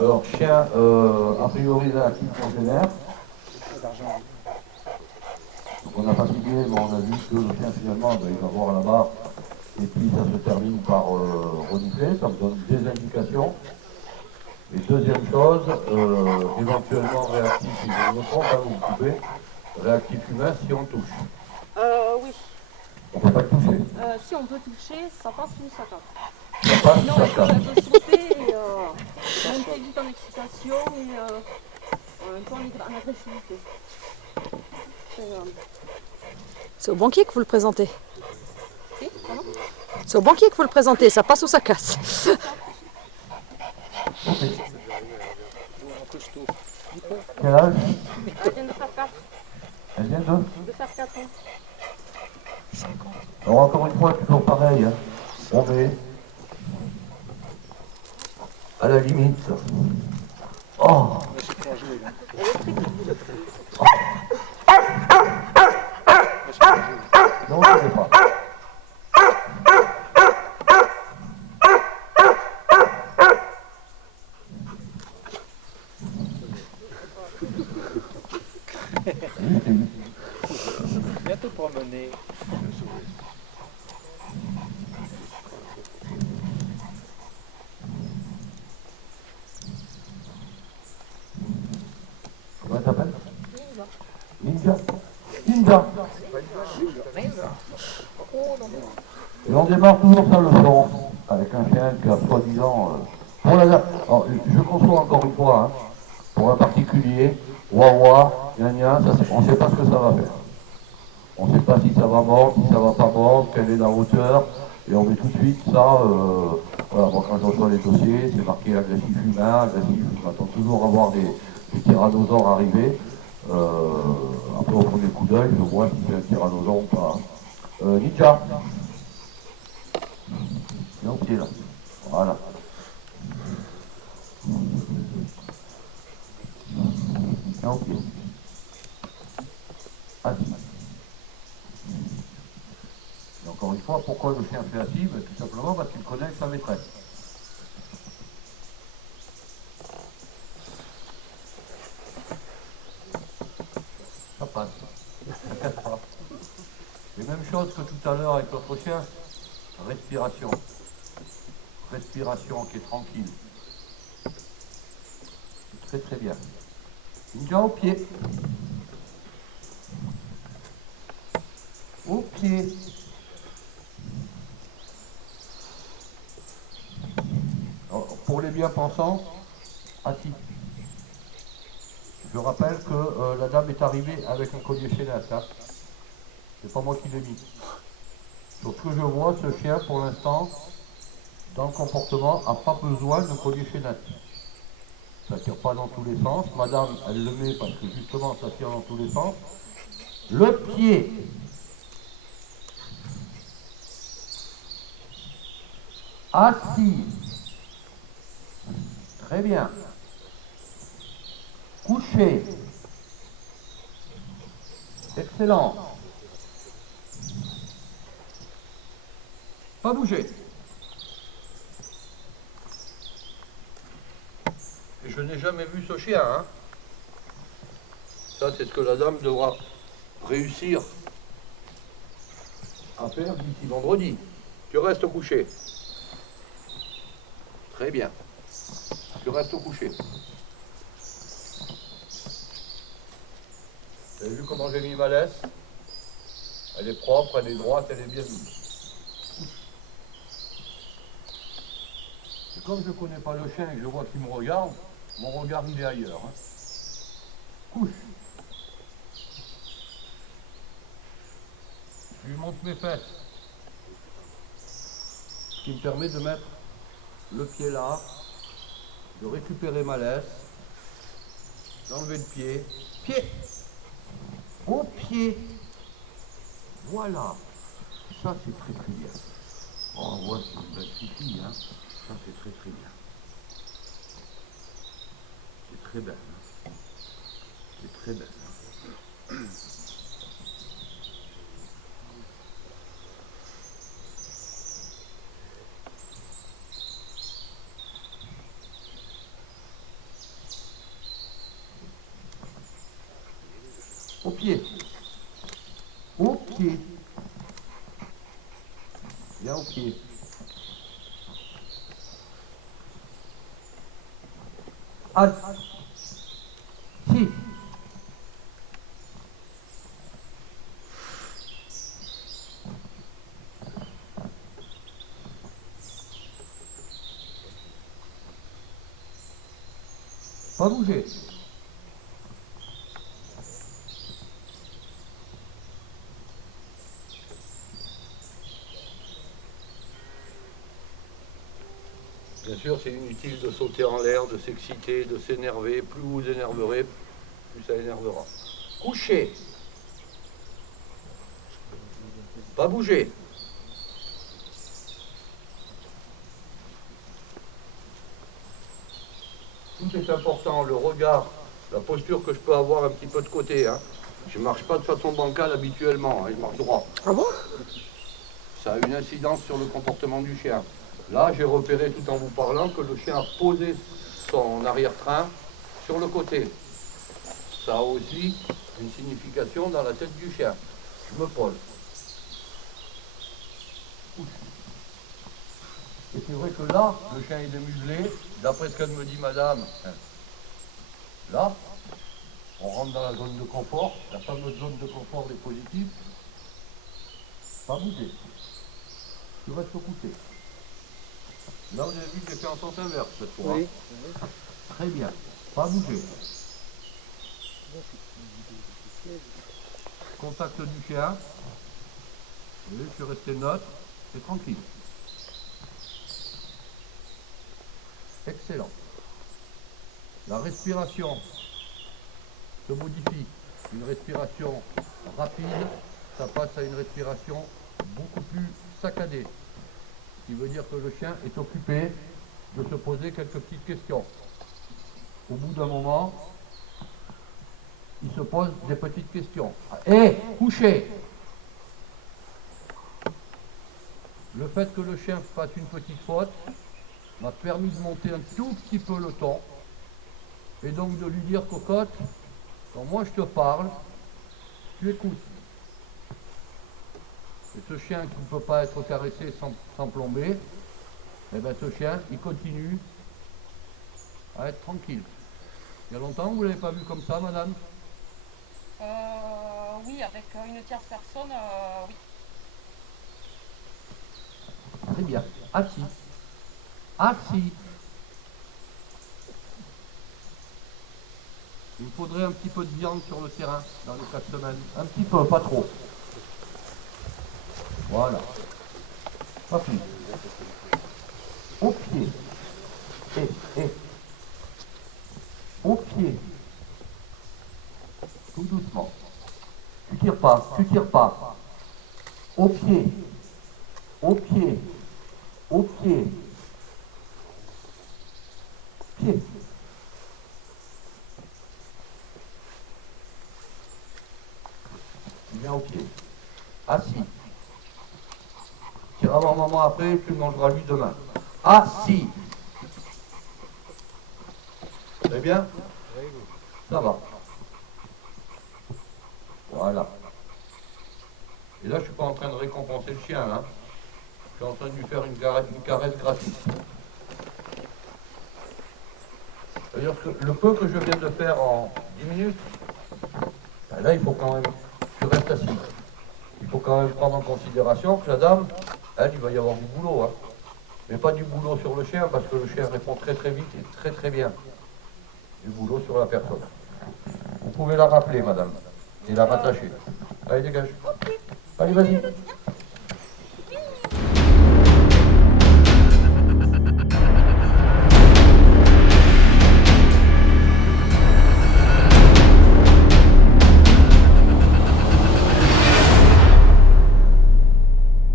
Alors, chien, a priori réactif congénère. Donc on n'a pas signé, mais on a vu que le chien finalement, ben, il va voir la barre, et puis ça se termine par renifler, ça me donne des indications. Et deuxième chose, éventuellement réactif, si je me trompe, hein, vous me coupez, réactif humain si on touche. Oui. On ne peut pas le toucher. Si on peut toucher, ça passe ou ça casse. Ça passe, Sinon, ça elle casse. peut sauter et monter vite en excitation et un peu en agressivité. C'est au banquier que vous le présentez. Si, pardon. C'est au banquier que vous le présentez, ça passe ou ça casse. Quel âge? Elle vient de faire 4. Elle vient De faire 4 ans. Alors encore une fois, toujours pareil, hein. On met à la limite. Oh! Non, je ne sais pas. Viens te promener. Comment elle s'appelle? Ninja. Ninja. Et on démarre toujours sur le front, avec un chien qui a soi-disant... pour la... Alors, je conçois encore une fois, hein, pour un particulier, wawa, gna gna, on ne sait pas ce que ça va faire. On ne sait pas si ça va mordre, si ça va pas mordre, quelle est la hauteur, et on met tout de suite ça, voilà, moi quand je reçois les dossiers, c'est marqué agressif humain, agressif, je m'attends toujours à voir des tyrannosaures arriver. Après au premier coup d'œil, je vois si c'est un tyrannosaure ou pas. Ninja. Viens au pied là. Voilà. Viens au pied. Assis. Et encore une fois, pourquoi le chien fait assis? Ben, tout simplement parce qu'il connaît sa maîtresse. Ça passe. Ça casse pas. Et même chose que tout à l'heure avec l'autre chien. Respiration. Respiration qui est tranquille. Très très bien. Ninja au pied. Au pied. Alors, pour les bien-pensants, assis. Je rappelle que la dame est arrivée avec un collier chaînette. Hein. C'est pas moi qui l'ai mis. Sur ce que je vois, ce chien, pour l'instant, dans le comportement, n'a pas besoin de collier chaînette. Ça tire pas dans tous les sens. Madame, elle le met parce que justement, ça tire dans tous les sens. Le pied. Assis. Très bien. Couché. Excellent. Pas bouger. Et je n'ai jamais vu ce chien. Hein. Ça, c'est ce que la dame devra réussir à faire d'ici vendredi. Tu restes couché. Très bien. Tu restes couché. Vous avez vu comment j'ai mis ma laisse? Elle est propre, elle est droite, elle est bien mise. Et comme je ne connais pas le chien et que je vois qu'il me regarde, mon regard il est ailleurs. Hein. Couche. Je lui montre mes fesses. Ce qui me permet de mettre le pied là, de récupérer ma laisse, d'enlever le pied. Pied. Au pied. Voilà. Ça c'est très très bien. Oh ouais, c'est une belle fille, hein. Ça c'est très très bien. C'est très belle. Hein. C'est très belle. Hein. Au pied. Au pied. Bien au pied. Halte. Si. Pas bouger. Bien sûr, c'est inutile de sauter en l'air, de s'exciter, de s'énerver. Plus vous vous énerverez, plus ça énervera. Coucher. Pas bouger. Tout est important, le regard, la posture que je peux avoir un petit peu de côté. Hein. Je ne marche pas de façon bancale habituellement, hein, je marche droit. Ah bon? Ça a une incidence sur le comportement du chien. Là, j'ai repéré tout en vous parlant que le chien a posé son arrière-train sur le côté. Ça a aussi une signification dans la tête du chien. Je me pose. Et c'est vrai que là, le chien est démuselé. D'après ce qu'elle me dit madame, là, on rentre dans la zone de confort, la fameuse zone de confort des positifs. Pas bouger. Tu restes couché. Là, vous avez vu que j'ai fait en sens inverse cette fois. Oui. Très bien. Pas bouger. Contact du chien. Oui, je suis resté neutre. C'est tranquille. Excellent. La respiration se modifie. Une respiration rapide, ça passe à une respiration beaucoup plus saccadée. Ce qui veut dire que le chien est occupé de se poser quelques petites questions. Au bout d'un moment, il se pose des petites questions. Hé, couché! Le fait que le chien fasse une petite faute m'a permis de monter un tout petit peu le ton et donc de lui dire, cocotte, quand moi je te parle, tu écoutes. Et ce chien qui ne peut pas être caressé sans plomber, eh bien ce chien, il continue à être tranquille. Il y a longtemps que vous ne l'avez pas vu comme ça, madame? Oui, avec une tierce personne, oui. Très bien. Assis. Assis. Il me faudrait un petit peu de viande sur le terrain dans les 4 semaines. Un petit peu, pas trop. Voilà. Pas plus. Au pied. Et. Au pied. Tout doucement. Tu tires pas, tu tires pas. Au pied. Au pied. Au pied. Pied. Tu viens au pied. Assis. Tu iras voir maman après, tu mangeras lui demain. Assis. Très bien? Ça va. Voilà. Et là, je ne suis pas en train de récompenser le chien, hein. Je suis en train de lui faire une caresse gratuite. C'est-à-dire que le peu que je viens de faire en 10 minutes, ben là, il faut quand même que je reste assis. Il faut quand même prendre en considération que la dame, elle, il va y avoir du boulot, hein. Mais pas du boulot sur le chien, parce que le chien répond très très vite et très très bien. Du boulot sur la personne. Vous pouvez la rappeler, madame, et la rattacher. Allez, dégage. Allez, vas-y.